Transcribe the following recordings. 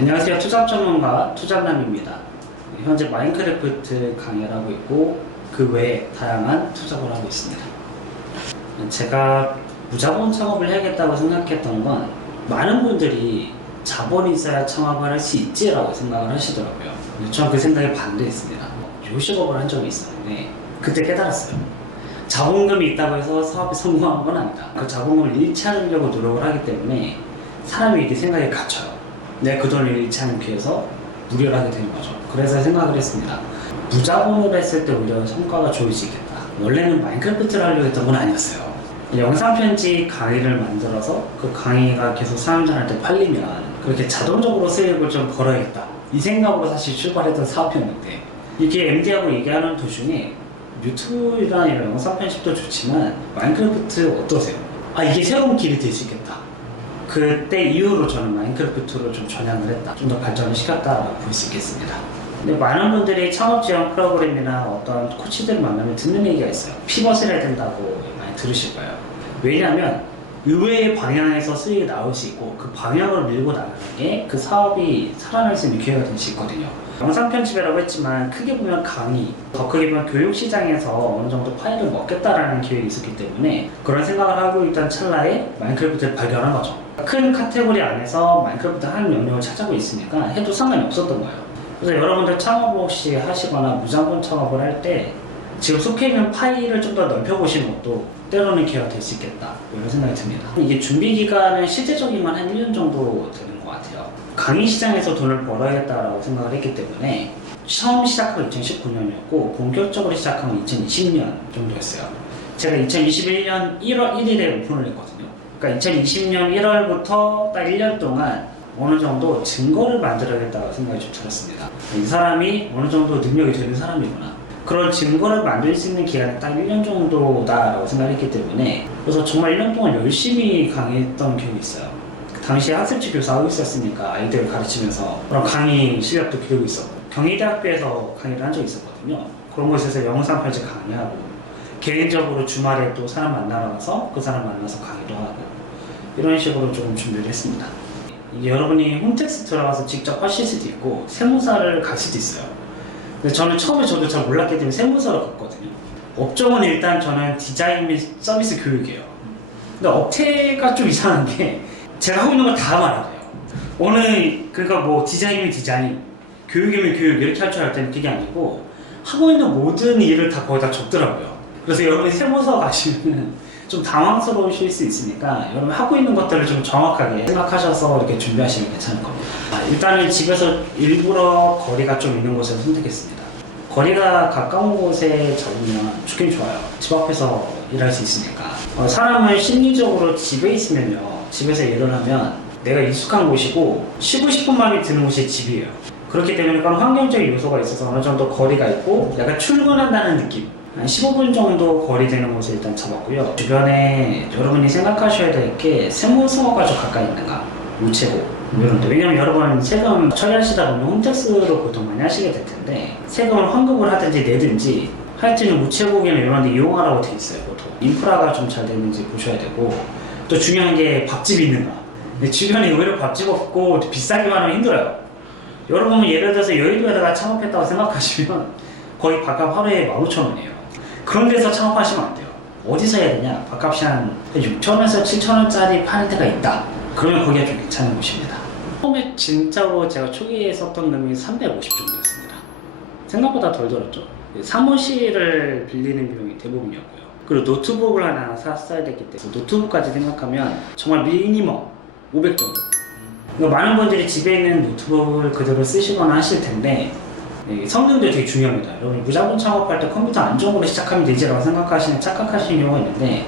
안녕하세요. 투잡 전문가 투잡남입니다. 현재 마인크래프트 강의를 하고 있고 그 외에 다양한 투잡을 하고 있습니다. 제가 무자본 창업을 해야겠다고 생각했던 건 많은 분들이 자본이 있어야 창업을 할 수 있지라고 생각을 하시더라고요. 저는 그 생각에 반대했습니다. 요식업을 한 적이 있었는데 그때 깨달았어요. 자본금이 있다고 해서 사업에 성공한 건 아니다. 그 자본금을 잃지 않으려고 노력을 하기 때문에 사람이 이렇게 생각에 갇혀요. 내가 그 돈을 잃지 않기 위해서 무리를 하게 되는 거죠. 그래서 생각을 했습니다. 무자본으로 했을 때 오히려 성과가 좋을 수 있겠다. 원래는 마인크래프트를 하려고 했던 건 아니었어요. 영상 편집 강의를 만들어서 그 강의가 계속 사람들한테 팔리면 그렇게 자동적으로 수익을 좀 벌어야겠다. 이 생각으로 사실 출발했던 사업이었는데 이게 MD하고 얘기하는 도중에 유튜브나 이런 영상 편집도 좋지만 마인크래프트 어떠세요? 이게 새로운 길이 될 수 있겠다. 그때 이후로 저는 마인크래프트로 좀 전향을 했다. 좀 더 발전을 시켰다라고 볼 수 있겠습니다. 근데 많은 분들이 창업 지원 프로그램이나 어떤 코치들을 만나면 듣는 얘기가 있어요. 피벗을 해야 된다고 많이 들으실 거예요. 왜냐하면 의외의 방향에서 수익이 나올 수 있고 그 방향을 밀고 나가는 게 그 사업이 살아날 수 있는 기회가 될 수 있거든요. 영상 편집이라고 했지만 크게 보면 강의, 더 크게 보면 교육 시장에서 어느 정도 파일을 먹겠다라는 기획이 있었기 때문에 그런 생각을 하고 있던 찰나에 마인크래프트를 발견한 거죠. 큰 카테고리 안에서 마인크래프트 하는 영역을 찾아고 있으니까 해도 상관이 없었던 거예요. 그래서 여러분들 창업 혹시 하시거나 무자본 창업을 할 때 지금 속해 있는 파일을 좀 더 넓혀보시는 것도 때로는 기회가 될 수 있겠다 이런 생각이 듭니다. 이게 준비 기간은 실제적인 건 한 1년 정도 되는 것 같아요. 강의 시장에서 돈을 벌어야겠다라고 생각을 했기 때문에 처음 시작한 2019년이었고 본격적으로 시작한 건 2020년 정도였어요. 제가 2021년 1월 1일에 오픈을 했거든요. 그러니까 2020년 1월부터 딱 1년 동안 어느 정도 증거를 만들어야겠다고 생각이 좀 들었습니다. 이 사람이 어느 정도 능력이 되는 사람이구나. 그런 증거를 만들 수 있는 기간이 딱 1년 정도다라고 생각했기 때문에 그래서 정말 1년 동안 열심히 강의했던 기억이 있어요. 그 당시에 학습지 교사하고 있었으니까 아이들을 가르치면서 그런 강의 실력도 기르고 있었고 경희대학교에서 강의를 한 적이 있었거든요. 그런 곳에서 영상 편집 강의하고 개인적으로 주말에 또 사람 만나러 가서 그 사람 만나서 강의도 하고 이런 식으로 조금 준비를 했습니다. 여러분이 홈택스 들어가서 직접 하실 수도 있고 세무사를 갈 수도 있어요. 근데 저는 처음에 저도 잘 몰랐기 때문에 세무사로 갔거든요. 업종은 일단 저는 디자인 및 서비스 교육이에요. 근데 업체가 좀 이상한 게 제가 하고 있는 걸 다 말해요. 그러니까 뭐 디자인이면 디자인, 교육이면 교육 이렇게 할 줄 알 때는 그게 아니고 하고 있는 모든 일을 다 거기다 적더라고요. 그래서 여러분이 세무서 가시면 좀 당황스러우실 수 있으니까 여러분 하고 있는 것들을 좀 정확하게 생각하셔서 이렇게 준비하시면 괜찮을 겁니다. 일단은 집에서 일부러 거리가 좀 있는 곳을 선택했습니다. 거리가 가까운 곳에 잡으면 좋긴 좋아요. 집 앞에서 일할 수 있으니까. 사람은 심리적으로 집에 있으면요, 집에서 일을 하면 내가 익숙한 곳이고 쉬고 싶은 마음이 드는 곳이 집이에요. 그렇기 때문에 그런 환경적인 요소가 있어서 어느 정도 거리가 있고 약간 출근한다는 느낌, 한 15분 정도 거리되는 곳을 일단 잡았고요. 주변에 여러분이 생각하셔야 될 게 세무서가 좀 가까이 있는가, 우체국 이런 데. 왜냐면 여러분 세금 처리하시다 보면 홈택스로 보통 많이 하시게 될 텐데 세금을 환급을 하든지 내든지 할 때는 우체국이나 이런 데 이용하라고 돼 있어요. 보통 인프라가 좀 잘 되는지 보셔야 되고, 또 중요한 게 밥집이 있는가. 근데 주변에 의외로 밥집 없고 비싸기만 하면 힘들어요. 여러분 예를 들어서 여의도에다가 창업했다고 생각하시면 거의 밥값 하루에 15,000원이에요. 그런 데서 창업하시면 안 돼요. 어디서 해야 되냐? 밥값이 한 6,000원에서 7,000원짜리 파는 데가 있다. 그러면 거기가 좀 괜찮은 곳입니다. 처음에 진짜로 제가 초기에 썼던 금액이 350 정도였습니다. 생각보다 덜 들었죠. 사무실을 빌리는 비용이 대부분이었고요. 그리고 노트북을 하나 샀어야 됐기 때문에 노트북까지 생각하면 정말 미니멈 500 정도. 그러니까 많은 분들이 집에 있는 노트북을 그대로 쓰시거나 하실 텐데 성능도 되게 중요합니다. 여러분 무자본 창업할 때 컴퓨터 안 좋은 걸로 시작하면 되지라고 착각하시는 경우가 있는데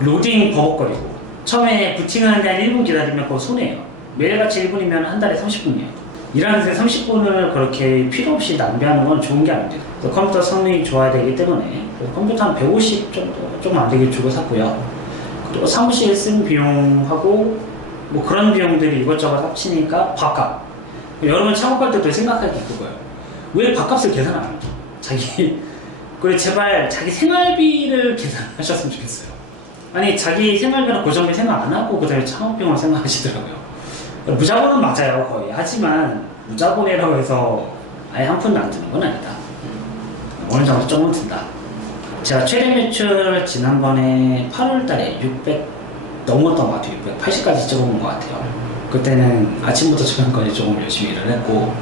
로딩 버벅거리고 처음에 부팅하는데 한 1분 기다리면 그거 손해예요. 매일같이 1분이면 한 달에 30분이에요. 일하는데 30분을 그렇게 필요 없이 낭비하는 건 좋은 게 아닙니다. 컴퓨터 성능이 좋아야 되기 때문에 컴퓨터 한 150 정도 좀 안 되게 주고 샀고요. 그리고 사무실 쓴 비용하고 뭐 그런 비용들이 이것저것 합치니까 밥값. 여러분 창업할 때도 생각할 게 그거예요. 왜 밥값을 계산 안 하죠? 그리고 제발 자기 생활비를 계산하셨으면 좋겠어요. 아니 자기 생활비나 고정비 생각 안 하고 그 다음에 창업비용을 생각하시더라고요. 무자본은 맞아요 거의. 하지만 무자본이라고 해서 아예 한 푼도 안 드는 건 아니다. 어느 정도 조금 든다. 제가 최대 매출 지난번에 8월달에 600 넘었던 것 같아요. 680까지 찍어본 것 같아요. 그때는 아침부터 저녁까지 조금 열심히 일을 했고,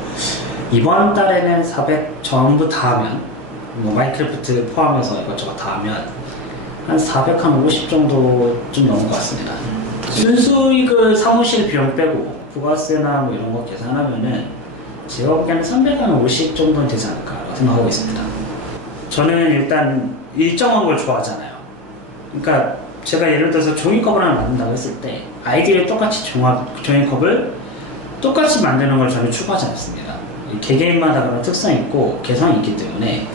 이번 달에는 400 전부 다 하면, 뭐 마인크래프트 포함해서 이것저것 다 하면 한 450 정도 좀 넘은 것 같습니다. 순수익을 사무실 비용 빼고 부가세나 뭐 이런 거 계산하면은 제가 보기에는 350 정도는 되지 않을까 생각하고 있습니다. 저는 일단 일정한 걸 좋아하잖아요. 그러니까 제가 예를 들어서 종이컵을 하나 만든다고 했을 때 아이디를 똑같이 종이컵을 똑같이 만드는 걸 저는 추구하지 않습니다. 개개인마다 그런 특성이 있고 개성이 있기 때문에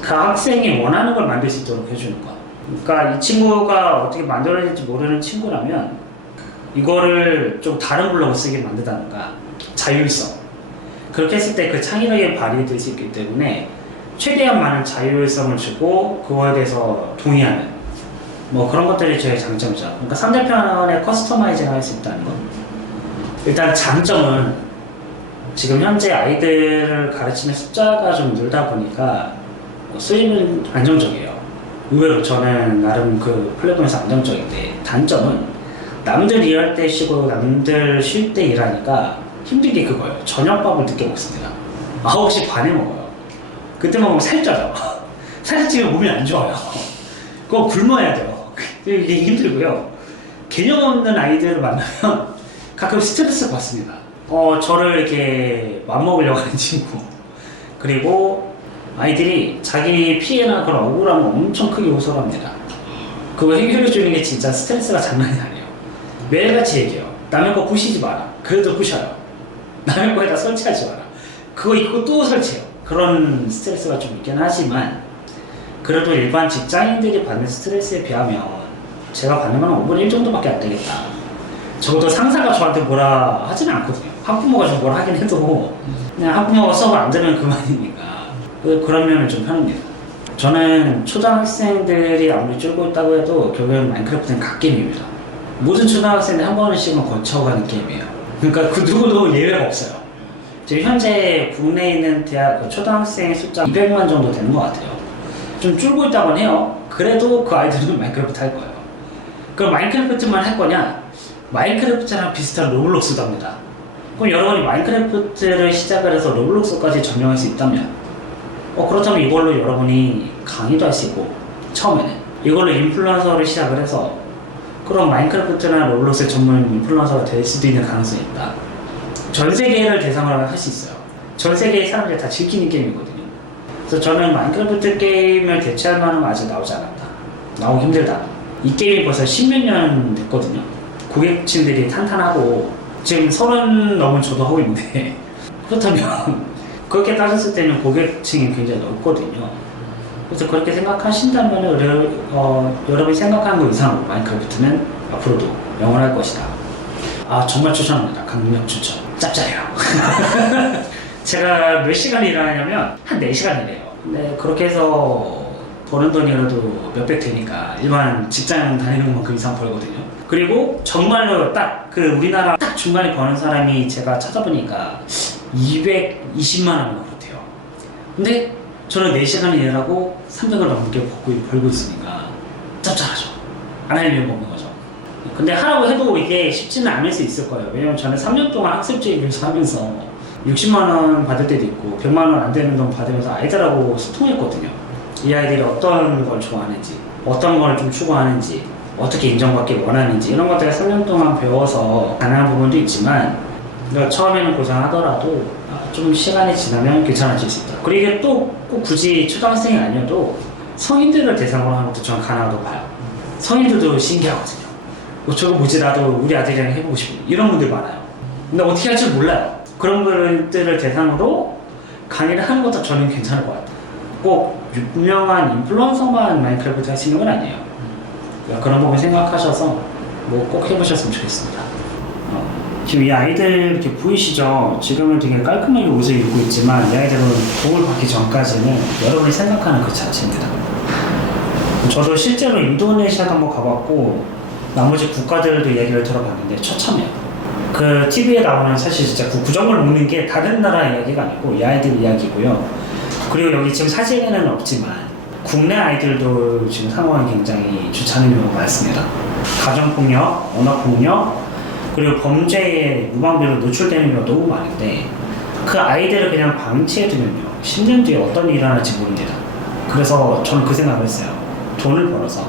그 학생이 원하는 걸 만들 수 있도록 해주는 것. 그러니까 이 친구가 어떻게 만들어야 될지 모르는 친구라면 이거를 좀 다른 블록을 쓰게 만든다든가 자율성. 그렇게 했을 때 그 창의력이 발휘될 수 있기 때문에 최대한 많은 자율성을 주고 그거에 대해서 동의하는 뭐 그런 것들이 저의 장점이죠. 그러니까 상대편에 커스터마이징 할 수 있다는 것. 일단 장점은 지금 현재 아이들을 가르치는 숫자가 좀 늘다 보니까 수입은 안정적이에요. 의외로 저는 나름 그 플랫폼에서 안정적인데, 단점은 남들 일할 때 쉬고 남들 쉴 때 일하니까 힘든 게 그거예요. 저녁밥을 늦게 먹습니다. 9시 반에 먹어요. 그때 먹으면 살쪄요. 살찌면 몸이 안 좋아요. 그거 굶어야 돼요. 이게 힘들고요. 개념 없는 아이들을 만나면 가끔 스트레스 받습니다. 저를 이렇게 맘먹으려고 하는 친구. 그리고 아이들이 자기 피해나 그런 억울한 거 엄청 크게 호소합니다. 그거 해결해주는 게 진짜 스트레스가 장난이 아니에요. 매일같이 얘기해요. 남의 거 부시지 마라. 그래도 부셔요. 남의 거에다 설치하지 마라. 그거 입고 또 설치해요. 그런 스트레스가 좀 있긴 하지만 그래도 일반 직장인들이 받는 스트레스에 비하면 제가 받는 건 5분의 1 정도밖에 안 되겠다. 적어도 상사가 저한테 뭐라 하지는 않거든요. 학부모가 좀 뭐라 하긴 해도 그냥 학부모가 수업을 안 들으면 그만이니까 그런 면은 좀 편합니다. 저는 초등학생들이 아무리 줄고 있다고 해도 결국엔 마인크래프트는 갓게임입니다. 모든 초등학생들이 한 번씩은 거쳐가는 게임이에요. 그러니까 그 누구도 예외가 없어요. 지금 현재 국내에 있는 대학 초등학생의 숫자 200만 정도 되는 것 같아요. 좀 줄고 있다고는 해요. 그래도 그 아이들은 마인크래프트 할 거예요. 그럼 마인크래프트만 할 거냐? 마인크래프트랑 비슷한 로블록스도 합니다. 그럼 여러분이 마인크래프트를 시작을 해서 로블록스까지 점령할 수 있다면 그렇다면 이걸로 여러분이 강의도 할 수 있고, 처음에는 이걸로 인플루언서를 시작을 해서 그럼 마인크래프트나 로블록스 전문 인플루언서가 될 수도 있는 가능성이 있다. 전 세계를 대상으로 할 수 있어요. 전 세계의 사람들이 다 즐기는 게임이거든요. 그래서 저는 마인크래프트 게임을 대체할 만한 건 아직 나오지 않았다. 나오기 힘들다. 이 게임이 벌써 10몇 년 됐거든요. 고객층들이 탄탄하고 지금 30 넘은 저도 하고 있는데 그렇다면 그렇게 따졌을 때는 고객층이 굉장히 넓거든요. 그래서 그렇게 생각하신다면 여러분이 생각하는 것 이상으로 마인크래프트는 앞으로도 영원할 것이다. 정말 추천합니다. 강력 추천. 짭짤해요. 제가 몇 시간 일하냐면 한 4시간 일해요. 근데 그렇게 해서 버는 돈이라도 몇백 되니까 일반 직장 다니는 것만큼 이상 벌거든요. 그리고 정말로 딱 그 우리나라 딱 중간에 버는 사람이 제가 찾아보니까 220만 원 그렇대요. 근데 저는 4시간 일하고 300을 넘게 벌고 있으니까 짭짤하죠. 안 할 이유가 없는 거죠. 근데 하라고 해도 이게 쉽지는 않을 수 있을 거예요. 왜냐면 저는 3년 동안 학습지교사 하면서 60만 원 받을 때도 있고 100만 원 안 되는 돈 받으면서 아이들하고 소통했거든요. 이 아이들이 어떤 걸 좋아하는지, 어떤 걸 좀 추구하는지, 어떻게 인정받기 원하는지 이런 것들을 3년 동안 배워서 가능한 부분도 있지만 처음에는 고생하더라도 좀 시간이 지나면 괜찮아질 수 있다. 그리고 이게 또 꼭 굳이 초등학생이 아니어도 성인들을 대상으로 하는 것도 저는 가능하다고 봐요. 성인들도 신기하거든요. 저거 뭐지, 나도 우리 아들이랑 해보고 싶어, 이런 분들 많아요. 근데 어떻게 할지 몰라요. 그런 분들을 대상으로 강의를 하는 것도 저는 괜찮을 것 같아요. 꼭 유명한 인플루언서만 마인크래프트 할 수 있는 건 아니에요. 그런 부분 생각하셔서 뭐 꼭 해보셨으면 좋겠습니다. 지금 이 아이들 이렇게 보이시죠? 지금은 되게 깔끔하게 옷을 입고 있지만 이 아이들은 복을 받기 전까지는 여러분이 생각하는 그 자체입니다. 저도 실제로 인도네시아도 한번 가봤고 나머지 국가들도 얘기를 들어봤는데 처참해요. 그 TV에 나오는 사실 진짜 그 구정을 먹는 게 다른 나라 이야기가 아니고 이 아이들 이야기고요. 그리고 여기 지금 사진에는 없지만 국내 아이들도 지금 상황이 굉장히 좋지 않은 경우가 많습니다. 가정폭력, 언어폭력, 그리고 범죄에 무방비로 노출되는 경우가 너무 많은데 그 아이들을 그냥 방치해두면요 10년 뒤에 어떤 일이 일어날지 모릅니다. 그래서 저는 그 생각을 했어요. 돈을 벌어서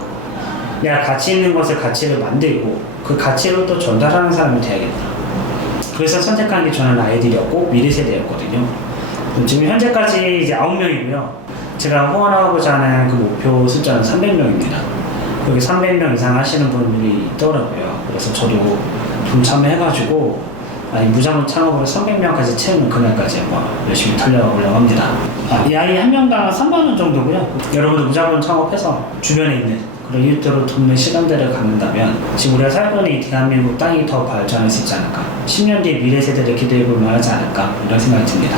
내가 가치 있는 것을 가치를 만들고 그 가치를 또 전달하는 사람이 돼야겠다. 그래서 선택한 게 저는 아이들이었고 미래 세대였거든요. 지금 현재까지 이제 9명이고요. 제가 후원하고자 하는 그 목표 숫자는 300명입니다. 여기 300명 이상 하시는 분들이 있더라고요. 그래서 저도 동참해가지고 무자본 창업으로 300명까지 채우는 그날까지 한번 열심히 달려보려고 합니다. 이 아이 한 명당 3만원 정도고요. 여러분도 무자본 창업해서 주변에 있는 그런 이웃들을 돕는 시간들을 갖는다면 지금 우리가 살고 있는 이 대한민국 땅이 더 발전할 수 있지 않을까, 10년 뒤에 미래 세대를 기대해 볼 만하지 않을까 이런 생각이 듭니다.